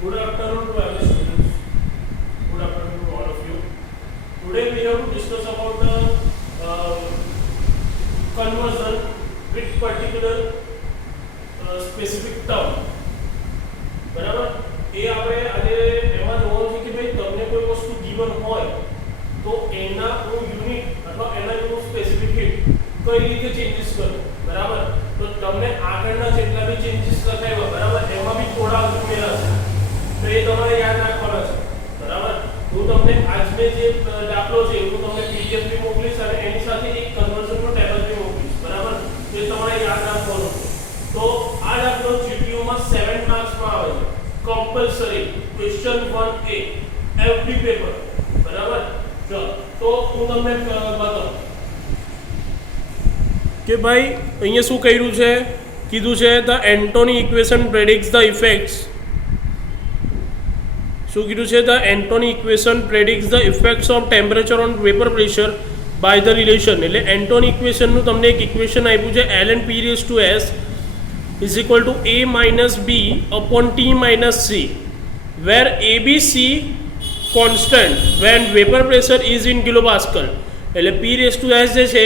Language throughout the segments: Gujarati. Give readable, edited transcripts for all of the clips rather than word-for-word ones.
Good afternoon to all the students. Good afternoon to all of you. Today we have to discuss about the conversion with particular specific term. બરાબર એ આપણે આજે એમાં જોવાનું છે કે ભાઈ તમને કોઈ વસ્તુ given હોય તો એના યુનિટ અથવા એના સ્પેસિફિક હિટ કઈ રીતે ચેન્જીસ કરો. બરાબર તો તમને આગળના જેટલા બી ચેન્જીસ લખાવ્યા બરાબર એમાં બી થોડા ઉમેરાશે તો એ તમારે યાદ રાખવાના છે. બરાબર હું તમને આજ મેં જે દાખલો છે હું તમને પીડીએફ બી મોકલીશ અને એની સાથે એક કન્વર્ઝનનો ટેબલ બી મોકલીશ. બરાબર જે તમારે યાદ રાખવાનું છે. તો આ દાખલો જીપીયુ માં 7 માર્ક્સ માં આવે છે. Compulsory question 1A every paper. बराबर चलो तो હું તમને બતાવું કે ભાઈ અહીંયા શું કર્યું છે કીધું છે the Antoine equation predicts the effects. શું કીધું છે the Antoine equation predicts the effects of temperature on vapour pressure by the relation. એટલે એન્ટોની ઇક્વેશનનું તમને એક ઇક્વેશન આપ્યું છે ln p raised to s is equal to a minus b upon t minus c, where a, b, c constant when vapor pressure is in kilopascal. એટલે p raised to s જે છે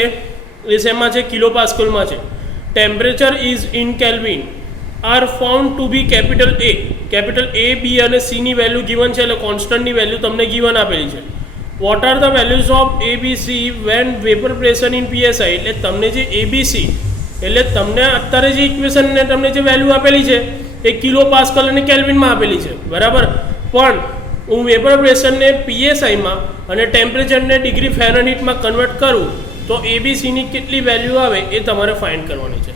એ શેમાં છે કિલોપાસ્કલમાં છે. Temperature is in kelvin are found to be capital a b અને c ની વેલ્યુ ગિવન છે એટલે કોન્સ્ટન્ટની વેલ્યુ તમને ગિવન આપેલી છે. What are the values of a b c when vapour pressure in psi. એટલે તમને જે a b c એટલે તમને અત્યારે જે ઇક્વેશનને તમને જે વેલ્યુ આપેલી છે એ કિલો પાસ્કલ અને કેલ્વિનમાં આપેલી છે. બરાબર પણ હું વેપર પ્રેશરને પીએસઆઈમાં અને ટેમ્પરેચરને ડિગ્રી ફેરનહીટમાં કન્વર્ટ કરું તો એબીસીની કેટલી વેલ્યુ આવે એ તમારે ફાઇન્ડ કરવાની છે.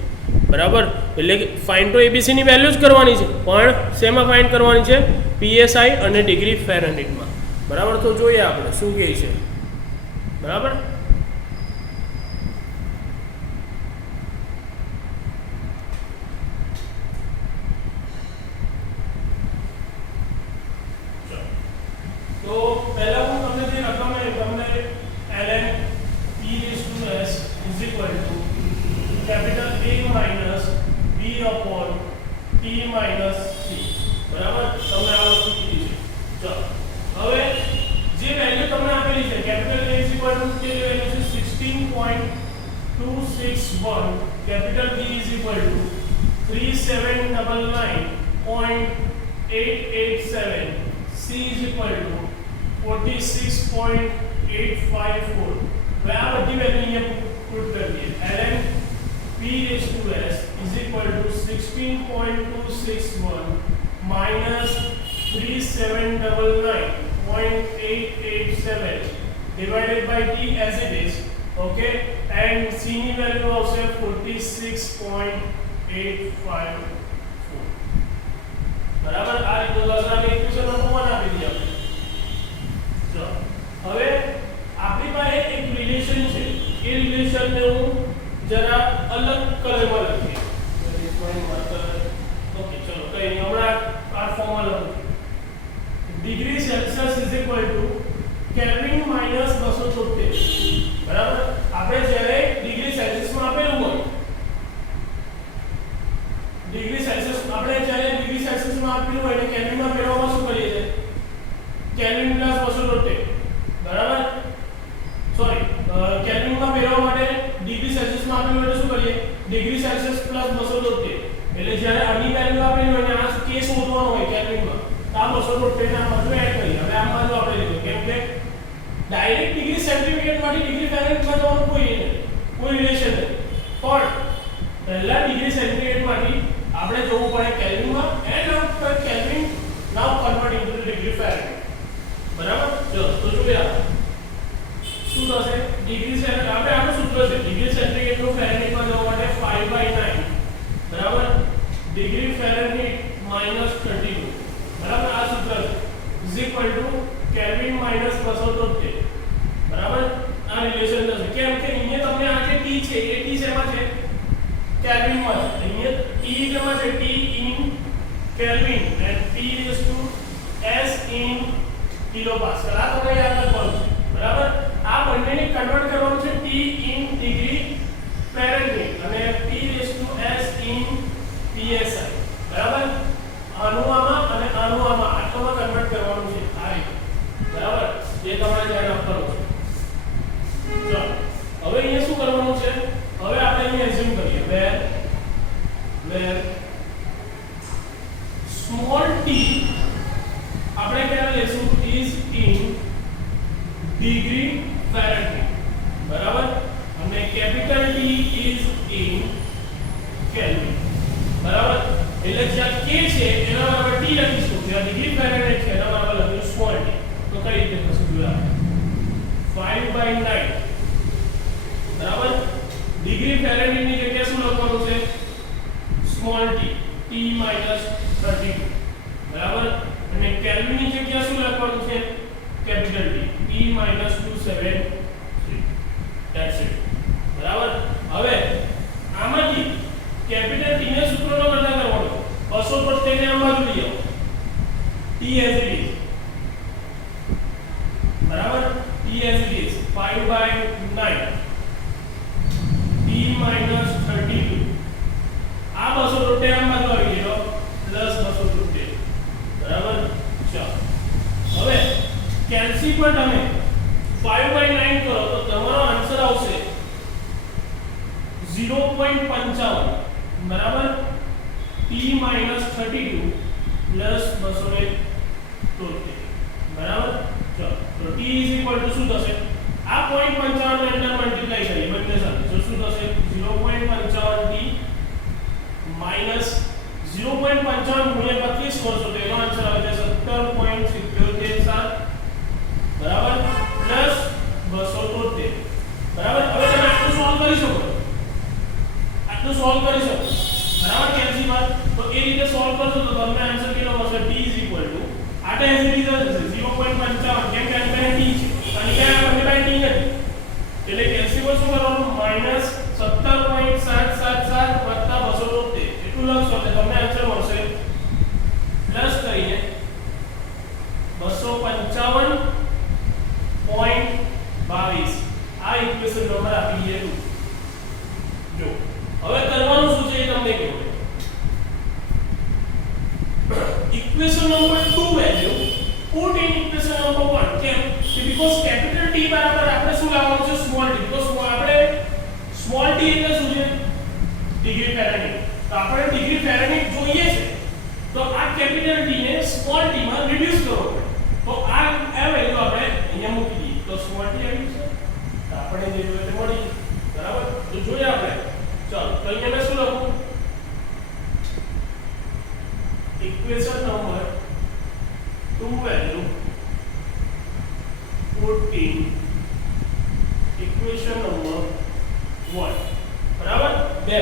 બરાબર એટલે કે ફાઇન્ડ તો એબીસીની વેલ્યુ જ કરવાની છે પણ શેમાં ફાઇન્ડ કરવાની છે પીએસઆઈ અને ડિગ્રી ફેરનહીટમાં. બરાબર તો જોઈએ આપણે શું કહે છે. બરાબર तो पहला હું તમને જે રકમ है તમને ln p raised to s is equal to capital A minus b upon t minus c. બરાબર તમને આ વસ્તુ કીધી છે. ચલો હવે જે વેલ્યુ તમને આપેલી છે capital A is equal to કે વેલ્યુ છે 16.261, capital B is equal to 3799.887, C is equal to 46.854. वह आ बड़ी वैल्यू ये पुट कर दिए. ln p raised to s is equal to 16.261 minus 3799.887 divided by t as it is. Okay, and c ની વેલ્યુ આવશે 46.854. બરાબર આ રીતે લસાઅની ઇક્વેશન નો ફોર્મ્યુલા આપી દીધો. ચલો હવે આપણી પાસે એક રિલેશન છે એ રિલેશન ને હું જરા અલગ કલરમાં લખીએ. ઓકે ચલો કઈ નહીં હમણાં આ ફોર્મ્યુલા લખું. Degree Celsius is equal two kelvin minus 273. બરાબર આપણે જ્યારે ડિગ્રી સેલ્સિયસમાં આપેલું હોય ડિગ્રી સેલ્સિયસ આપણે જ્યારે ડિગ્રી સેલ્સિયસમાં આપેલું હોય એટલે કેલ્વિનમાં ફેરવવામાં શું કરીએ છીએ કેલ્વિન પ્લસ 273. બરાબર સોરી કેલ્વિનમાં ફેરવવા માટે ડિગ્રી સેલ્સિયસમાં આપેલું હોય તો શું કરીએ ડિગ્રી સેલ્સિયસ પ્લસ 273. એટલે જ્યારે આની વેલ્યુ આપેલી હોય ને આ કે શોધવાનો હોય કેલ્વિનમાં તો આ 273 ને આ બાજુ એડ કરીએ. હવે આ બાજુ આપણે લીધું કેમ કે ડાયરેક્ટ ડિગ્રી સેન્ટીગ્રેડમાંથી ડિગ્રી ફેરનહીટમાં જવાનું કોઈ રિલેશન નથી પણ પહેલા ડિગ્રી સેન્ટીગ્રેડમાંથી આપણે જવું પડે કેલ્વિનમાં and after Kelvin now convert into degree Fahrenheit. બરાબર ચલો તો જોઈએ શું થશે ડિગ્રી સેન્ટીગ્રેડ આપણે આનું સૂત્ર છે ડિગ્રી સેન્ટીગ્રેડનું ફેરનહીટમાં જવા માટે 5/9 બરાબર ડિગ્રી ફેરનહીટ -32 બરાબર આ સૂત્ર છે is equal two kelvin minus 273. બરાબર આ રિલેશન થશે કેમ કે અહીંયા તમને આ જે t છે એ t શેમાં છે કેલ્વિનમાં છે. અહીંયા t કેમાં છે t in kelvin and p raised to s in કિલોપાસ્કલ. આ તમને યાદ રાખવાનું છે. બરાબર આ બંનેને કન્વર્ટ કરવાનું છે t in ડિગ્રી ફેરનહીટ અને p raised to s in psi. બરાબર આનું આમાં અને આનું આમાં where small t આપણે ક્યાં લેશું is in degree Fahrenheit બરાબર અને capital T is in Kelvin બરાબર એટલે જ્યાં k છે એના બરાબર t લખીશું જ્યાં ડિગ્રી ફેરનહાઇટ છે એના બરાબર લખીશું સ્મોલ t તો કઈ રીતે થશે જોયા 5/9 બરાબર ડિગ્રી ફેરનહાઇટ ની જગ્યાએ શું લખવાનું છે સ્મોલ t t - 32 બરાબર અને કેલ્વિન ની જગ્યાએ શું લખવાનું છે capital T t - 273 that's it બરાબર હવે આમાંથી કેપિટલ T ને સૂત્રનો કરતા કરવાનો 273 ને આમ બાજુ લઈ આવો T as it is બરાબર T as it is 5/9 T - 32 આ 273 આમ બાજુ આવી ગયો પ્લસ 273 બરાબર ચાલો હવે કેલ્સી પર તમે 5/9 કરો તો તમારો આન્સર આવશે 0.55 બરાબર T - 32 પ્લસ 273 બરાબર ચલો તો T શું થશે આ 0.55 ને અંદર મલ્ટીપ્લાય કરીએ બંને સાથે તો શું થશે 0.55 T માઈનસ 0.55 ગુણ્યા 32 કરશો તો એનો આન્સર આવે છે 17.77 બરાબર પ્લસ 273 બરાબર હવે તમે આટલું સોલ્વ કરી શકો બરાબર કેલ્સી બાદ તો એ રીતે સોલ્વ કરશો તો તમને આન્સર કેટલો મળશે t આટે એઝ ઇટ ઇઝ 0.55 કેમ કે અહીં t છે અને ક્યાં બંને બાય t નથી એટલે કેલ્સી પર શું કરવાનું માઈનસ 17.777 વત્તા 273 એટલું લખશો એટલે તમને આન્સર મળશે પ્લસ કરીને 255.22 આ ઇક્વેશન નંબર આપી દીધું જો હવે કરવાનું શું છે એ તમને કહું equation number 2 value put in equation number 1 કેમ કે બીકોઝ કેપિટલ T બરાબર આપણે શું લાવવાનું છે સ્મોલ t બીકોઝ આપણે સ્મોલ t એટલે શું છે ડિગ્રી ફેરનહાઇટ તો આપણે ડિગ્રી ફેરનહાઇટ જોઈએ છે તો આ કેપિટલ T ને સ્મોલ t માં રિડ્યુસ કરવો પડે તો આ વેલ્યુ આપણે અહીંયા મૂકી દઈએ તો સ્મોલ t આવી છે તો આપણે જે જોઈએ તે મળી બરાબર તો જોઈએ આપણે ચાલો તો અહીંયા મેં શું લખું equation number 2 value put in equation number 1 बराबर બે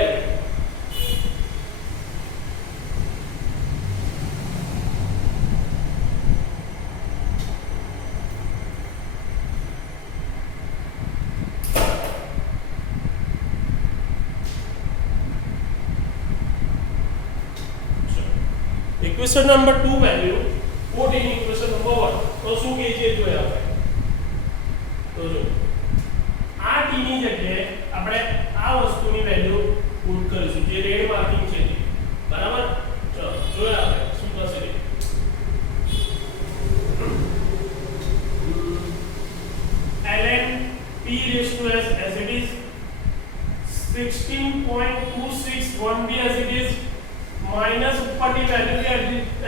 equation number 2 value put in equation number 1 तो શું કહે છે જોયા આપણે તો જો આ t ની જગ્યાએ આપણે આ વસ્તુની વેલ્યુ પુટ કરીશું જે રેડ માર્કિંગ છે બરાબર ચલો જોયા આપણે શું થશે ln p raised to s as it is 16.261 be as it is minus ऊपर की वैल्यू की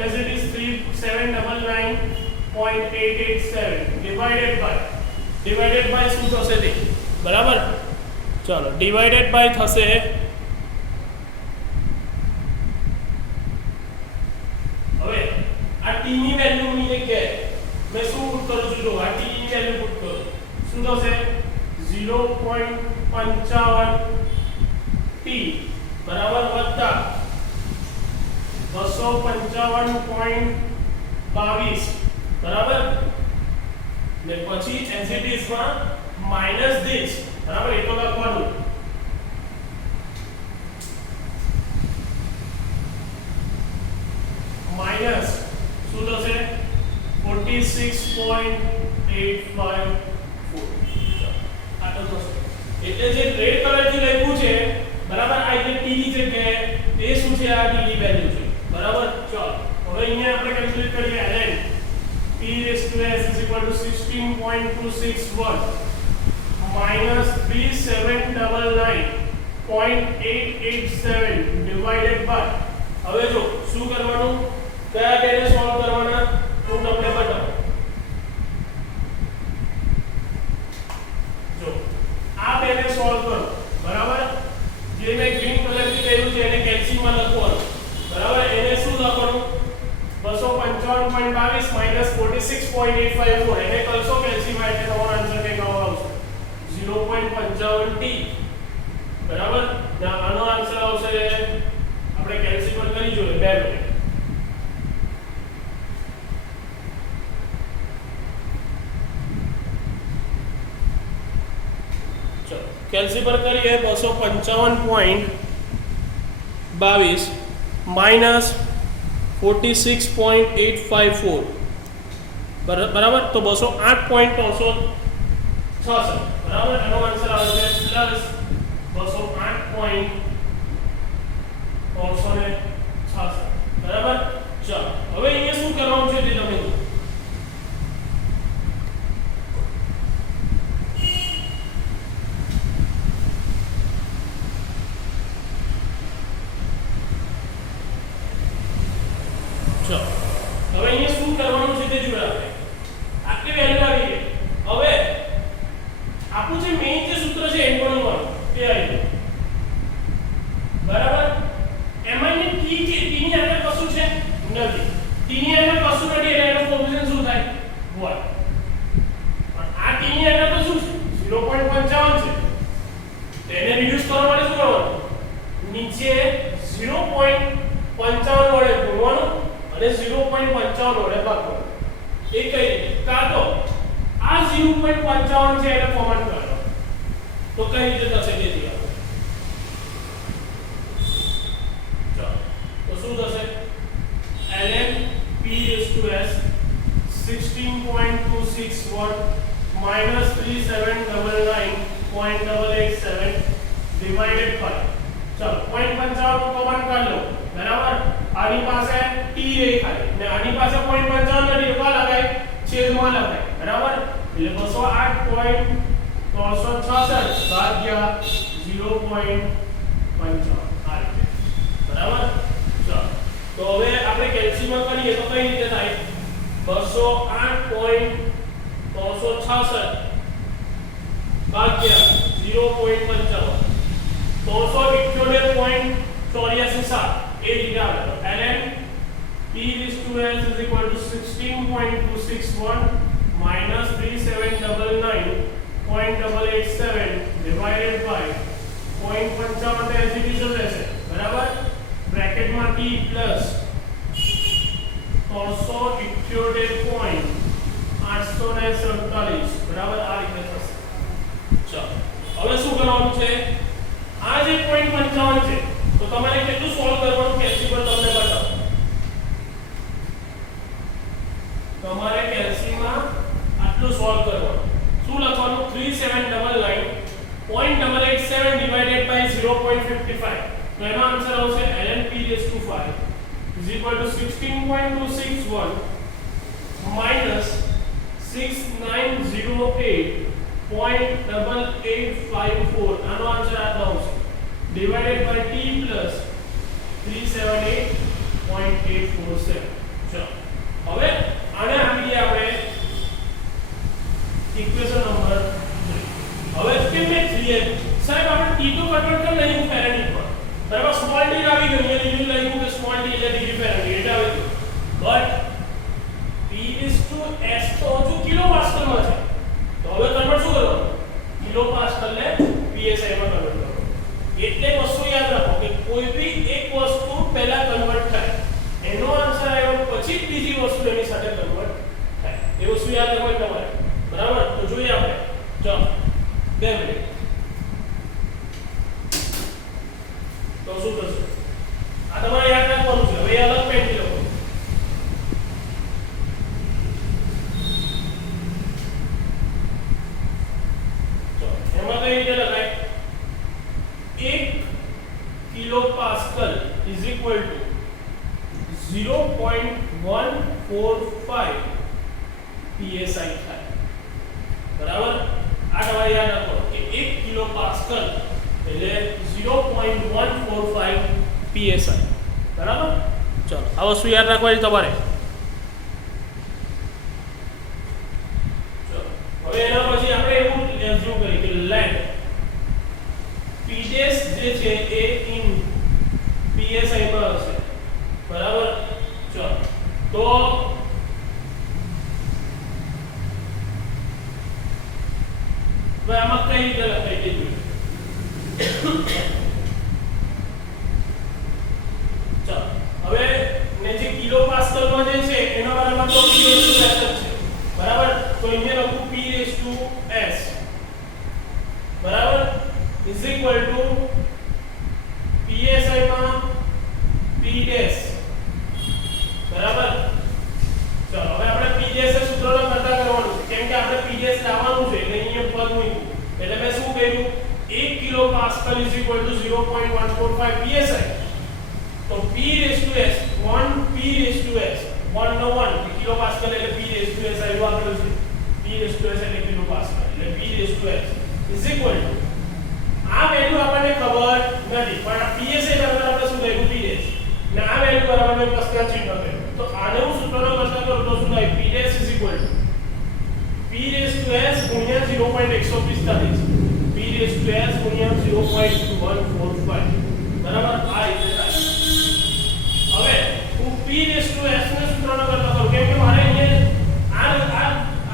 as it is 3799.887 divided by શું થશે તે બરાબર ચાલો divided by થશે હવે આ t ની વેલ્યુ ની જગ્યાએ મેં શું પુટ કરું છું જો આ t ની વેલ્યુ પુટ કરું શું થશે 0.55 t બરાબર વત્તા 255.22 બરાબર ને પછી as it is માં માઈનસ this બરાબર એ તો લખવાનું માઈનસ શું થશે 46.854 આ તો થશે એટલે જે રેડ કલરથી લખ્યું છે બરાબર આ જે t ની જગ્યાએ એ શું છે આ t ની વેલ્યુ છે બરાબર ચાલો હવે અહીંયા આપણે કેલ્ક્યુલેટ કરીએ ln p raised to s is equal to 16.261 minus 3799.887 0.887 divided by, હવે જો શું કરવાનું, કયા બેને સોલ્વ કરવાના હું તમને બતાવું. જો આ બેને સોલ્વ કરો, બરાબર, જે મેં ગ્રીન કલરથી કર્યું છે એને કેલ્સીમાં લખવાનું, બરાબર. એને શું લખવાનું, 255.22 માઈનસ 46.854, એને કરશો કેલ્સીમાં એટલે તમારો આન્સર કંઈક આવો આવશે 0.55 t, બરાબર. આનો આન્સર આવશે, આપણે કેલ્સીમાં કરી જોઈએ 2 મિનિટ. ચલો કેલ્સી પર કરીએ 255.22 માઈનસ 46.854, બરાબર. તો 208.366, બરાબર. એનો આન્સર આવે છે પ્લસ 208.366, બરાબર. ચલો હવે અહીંયા શું કરવાનું છે તે તમે જુઓ. ચલો હવે અહીંયા શું કરવાનું છે તે જોઈએ આપણે. આટલી વેલ્યુ આવી ગઈ. હવે આપણું જે મેઇન જે સૂત્ર છે એન્ટોની વાળું તે આવી ગયું, બરાબર. એમાંની ટી છે, ટી ની અંદર કશું છે નથી, ટી ની અંદર કશું નથી એટલે એનો કોએફિશિયન્ટ શું થાય 1. પણ આ ટી ની અંદર તો શું છે 0.55 છે, તેને રિડ્યુસ કરવા માટે શું કરવાનું, નીચે 0.55 વડે ગુણવાનું અને 0.55 વડે ભાગવાનું. એ કઈ રીતે, કાં તો આ 0.55 છે એને કોમન કરો તો કઈ રીતે થશે તે જોઈએ. ચાલો તો શું થશે, ln p raised to s 16.261 minus 3799.887 divided by, ચાલો 0.55 કોમન કરી લો, બરાબર. આની પાસે t રહી ખાલી ને આની પાસે 0.55 નથી તો લગાય છેદમાં લગાય, બરાબર. એટલે 208.366 ભાગ્યા 0.55 આ રીતે, બરાબર. ચાલો તો હવે આપણે કેલ્સીમાં કરીએ તો કઈ રીતે થાય, 208.366 ભાગ્યા 0.55, 378.847 એ રીતે આવે. તો ln p raised to s is equal to 16.261 minus 3799.887 divided by 0.55 તો એસી જ રહેશે, બરાબર. બ્રેકેટમાં t પ્લસ 378.847, બરાબર. આ રીતે થશે. ચાલો હવે શું કરવાનું છે, આ જે 0.55 છે તો તમારે કેટલું સોલ્વ કરવાનું કેલ્સી પર તમને બતાવો. તમારે કેલ્સીમાં આટલું સોલ્વ કરવાનું. શું લખવાનું, 3799.887 divided by 0.55, તો એનો આન્સર આવશે ln p raised to 5 is equal to 16.261 minus 6908.8854, આનો આન્સર આ આવશે divided by t plus 378.847. ચલો હવે આને આપી દઈએ આપણે ઇક્વેશન નંબર 3. હવે કેમ મેં 3 સાહેબ આપણે t તો કન્વર્ટ કરી લઈએ ફેરેનહીટ પર, બરાબર. સ્મોલ t આવી ગયું, એટલે યુઝ લઈએ કે સ્મોલ t એટલે ડિગ્રી ફેરેનહીટ આવી ગયું, but p is to s તો હજુ કિલો પાસ્કલમાં છે, તો હવે કન્વર્ટ શું કરવાનું, કિલો પાસ્કલ ને psi માં કન્વર્ટ કરવાનું. એટલે વસ્તુ યાદ રાખો કે કોઈ ભી એક વસ્તુ પહેલા કન્વર્ટ થાય, એનો આન્સર આવ્યો પછી બીજી વસ્તુ એની સાથે કન્વર્ટ થાય, એ વસ્તુ યાદ રાખવાની તમારે, બરાબર. તો જોઈએ આપણે, ચાલો 2 મિનિટ. તો શું થશે, આ તમારે યાદ રાખવાનું છે. હવે અલગ પેનથી લખો. ચાલો એમાં કઈ રીતે લખાય, 1 kilo pascal is equal to 0.145 psi થાય, બરાબર. આ તમારે યાદ રાખો કે 1 કિલો પાસ્કલ એટલે 0.145 psi બરાબર. ચલો આ વસ્તુ યાદ રાખવાની તમારે. હવે એના પછી આપણે એવું એઝ્યુમ કરીએ કે લેટ p ડેશ જે છે એ ઇન psi માં હશે બરાબર. ચલો તો હવે આમાં કઈ રીતે લખાય તે જોઈએ. ચલો હવે ને જે કિલો પાસ્કલ માં જે છે એનો બરાબર તો p રેઝ ટુ s છે બરાબર. તો અહીંયા લખું p રેઝ ટુ s બરાબર ઇઝ ઇક્વલ ટુ psi માં p ડેશ બરાબર. ચલો હવે આપણે p ડેશ સૂત્રનો કરતા કરવાનું છે કેમ કે આપણે p ડેશ લાવવાનું છે એટલે અહીંયા પદ મૂક્યું એટલે મેં શું કર્યું 1 kilo pascal is equal to 0.145 psi. તો p raise to s 1 p raise to s 1 નો 1 કિલો પાસ્કલ એટલે p રેઝ ટુ s આવ્યું આપેલું છે. p રેઝ ટુ s એટલે કિલો પાસ્કલ એટલે p raise to s is equal to આ વેલ્યુ આપણને ખબર નથી પણ આ psi બરાબર આપણે શું કર્યું p ડેશ ને આ વેલ્યુ બરાબર મેં પ્લસના ચિહ્ન કર્યું. તો આને હું સૂત્રનો કરતા કરું તો શું થાય p dash is equal to p raise to s ગુણ્યા 0.145 p રેઝ ટુ s ગુણ્યા 0.145 બરાબર. આ રીતે થાય. હવે હું p રેઝ ટુ s ને સૂત્રનો કરતા કરું કેમ કે મારે અહીંયા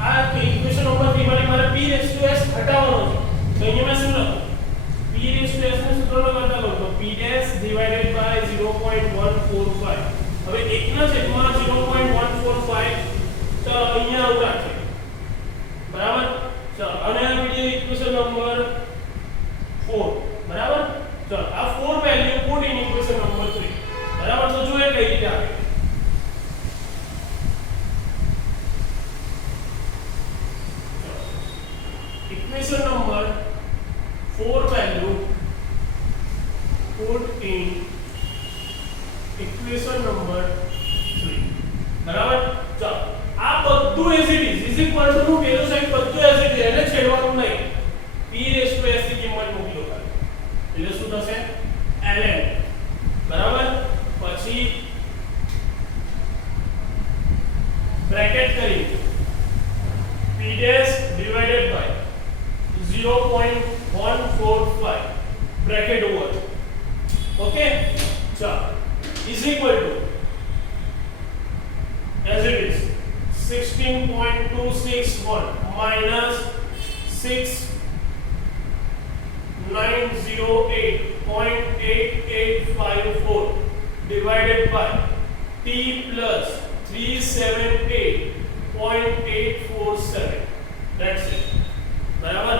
આ ઇક્વેશન ઉપરથી મારે p રેઝ ટુ s હટાવવાનો છે. તો અહીંયા મેં શું લખું p રેઝ ટુ s ને સૂત્રનો કરતા કરું તો p ડેશ ડિવાઇડેડ બાય 0.145. હવે 1 ના છેદમાં 0.145 ચલો અહીંયા આવું રાખીએ બરાબર. ચલો અને આ બીજી ઇક્વેશન નંબર 4 બરાબર. ચલો આ 4 value put in equation number 3 બરાબર. તો જોઈએ કઈ રીતે આવે. Equation number 4 value put in equation number 3 બરાબર. ચલો આ બધું as it is equal two નું પેલું સાઈડ બધું એઝ ઇટ ઇઝ એટલે છેડવાનું નહીં. p રેઝ ટુ s ની કિંમત મૂકી દો ખાલી એટલે શું થશે ln બરાબર. પછી બ્રેકેટ કરી p dash divided by 0.145 bracket over okay. ચલો is equal to as it is 16.261 minus 6908.8854 divided by t plus 378.847 that's it બરાબર.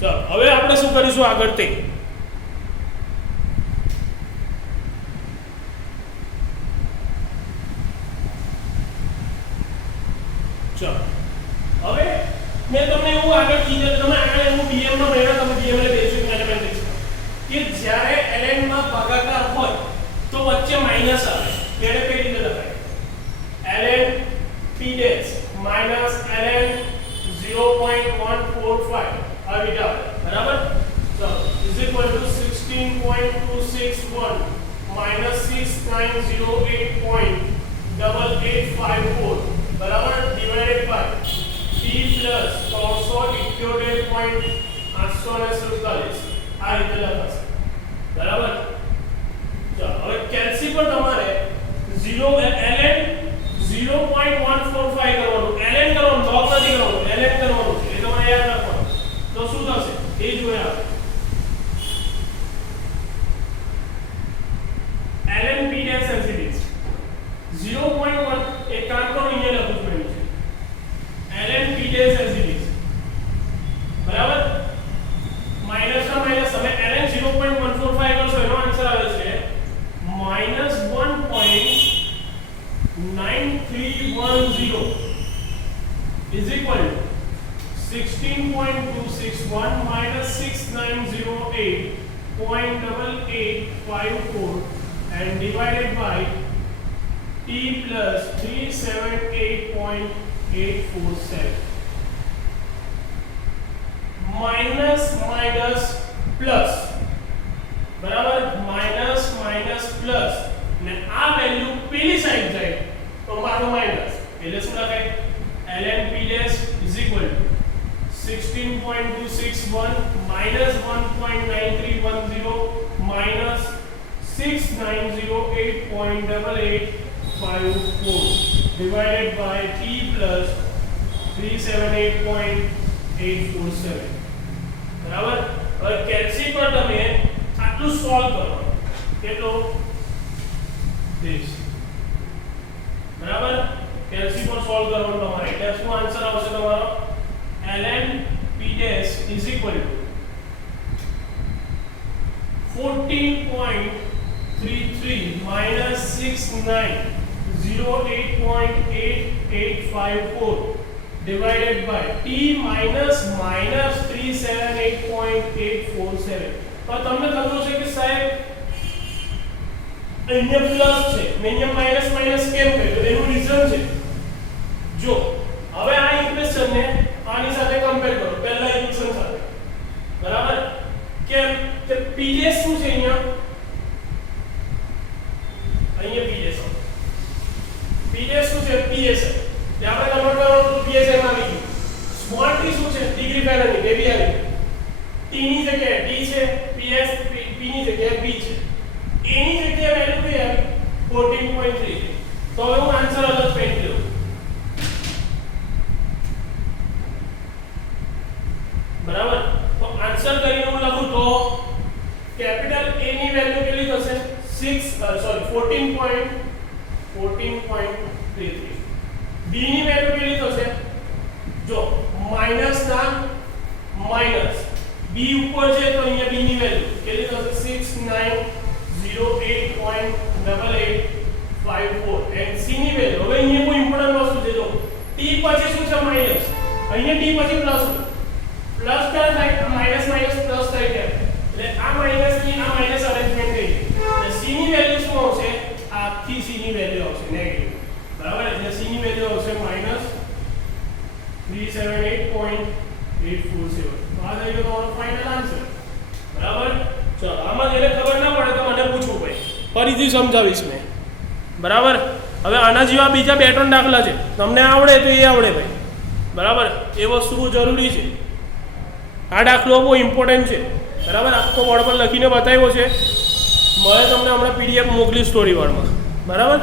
ચલો હવે આપણે શું કરીશું આગળ તે હવે મેં તમને એવું આગળ કીધું તમે આગળ એવું bm નો મેળવો તમે bm એટલે બેઝિક મેથમેટિક્સ કે જ્યારે ln માં ભાગાકાર હોય તો વચ્ચે માઈનસ આવે એટલે કઈ રીતે લખાય ln p dash minus ln 0.145 આ રીતે આવે બરાબર. ચલો ઇઝ ઇક્વલ ટુ 16.261 minus 6908.8854 બરાબર divided by t plus 378.847 આ રીતે લખાશે બરાબર. ચલો હવે કેલ્સી પર તમારે 0 ln 0.145 કરવાનું ln કરવાનું log નથી કરવાનું ln કરવાનું છે એ તમારે યાદ રાખવાનું. તો શું થશે એ જોયા ln p dash LCD 0.1 એક કામ કરો અહીંયા લખું છું એનું છે ln p dash LCD બરાબર માઈનસ ના માઈનસ તમે ln 0.145 કરશો એનો આન્સર આવે છે -1.9310 is equal to 16.261 minus 6908.8854 and divided by t plus 378.847 minus minus plus ને આ વેલ્યુ પેલી સાઈડ જાય તો મારું માઈનસ, એટલે શું લખાય ln p dash is equal to 16.261 minus 1.9310 minus 6908.8854 divided by t plus 378.847. બરાબર. હવે કેલ્સી પર તમે આટલું સોલ્વ કરો કેટલો 30. બરાબર. કેલ્સી પર સોલ્વ કરવાનું તમારે એટલે શું આન્સર આવશે તમારો ln p dash is equal to 14.33 minus 6908.8854 divided by t minus 378.847. તો તમને ખબર છે કે સાહેબ અહીંયા પ્લસ છે મેં અહીંયા માઈનસ માઈનસ કેમ કર્યું એનું રીઝન છે. જો હવે આ ઇક્વેશનને આની સાથે કમ્પેર કરો પહેલા ઇક્વેશન સાથે. બરાબર. કેમ કે pds શું છે અહીંયા pds શું છે ps જે આપણે કન્વર્ટ કરવાનું તો psi માં આવી ગયું. સ્મોલ t શું છે ડિગ્રી ફેરનહીટ એ બી આવી. t ની જગ્યાએ d છે ps p ની જગ્યાએ b છે. a ની જગ્યાએ વેલ્યુ કઈ આવી 14.3. તો હવે હું આન્સર અલગ પેન્ટ લઉં. બરાબર. તો આન્સર કરીને હું લખું તો કેપિટલ A ની વેલ્યુ કેટલી થશે 14.33. B ની વેલ્યુ કેટલી થશે જો માઈનસ ના માઈનસ B ઉપર છે તો અહીંયા B ની વેલ્યુ કેટલી થશે 6908.8854 and C ની વેલ્યુ હવે અહીંયા કોઈ ઇમ્પોર્ટન્ટ વસ્તુ છે જો T પછી શું છે માઈનસ અહીંયા T પછી પ્લસ પ્લસ क्या થાય માઈનસ માઈનસ પ્લસ થઈ જાય એટલે આ માઈનસ ની આ માઈનસ અરેન્જમેન્ટ થઈ એટલે c ની વેલ્યુ શું આવશે આખી c ની વેલ્યુ આવશે નેગેટિવ. બરાબર. એટલે c ની વેલ્યુ આવશે -378.847. આ થઈ ગયો તમારો ફાઇનલ આન્સર. બરાબર. ચલો આમાં જેને ખબર ના પડે તો મને પૂછવું ભાઈ ફરીથી સમજાવીશ મેં. બરાબર. હવે આના જેવા બીજા બે ત્રણ દાખલા છે તમને આવડે તો એ આવડે ભાઈ. બરાબર. એ વસ્તુ જરૂરી છે. આ દાખલો બહુ ઇમ્પોર્ટન્ટ છે. બરાબર. આખો બોર્ડ પર લખીને બતાવ્યો છે. મેં તમને હમણાં PDF મોકલી સ્ટોરી વાળમાં. બરાબર.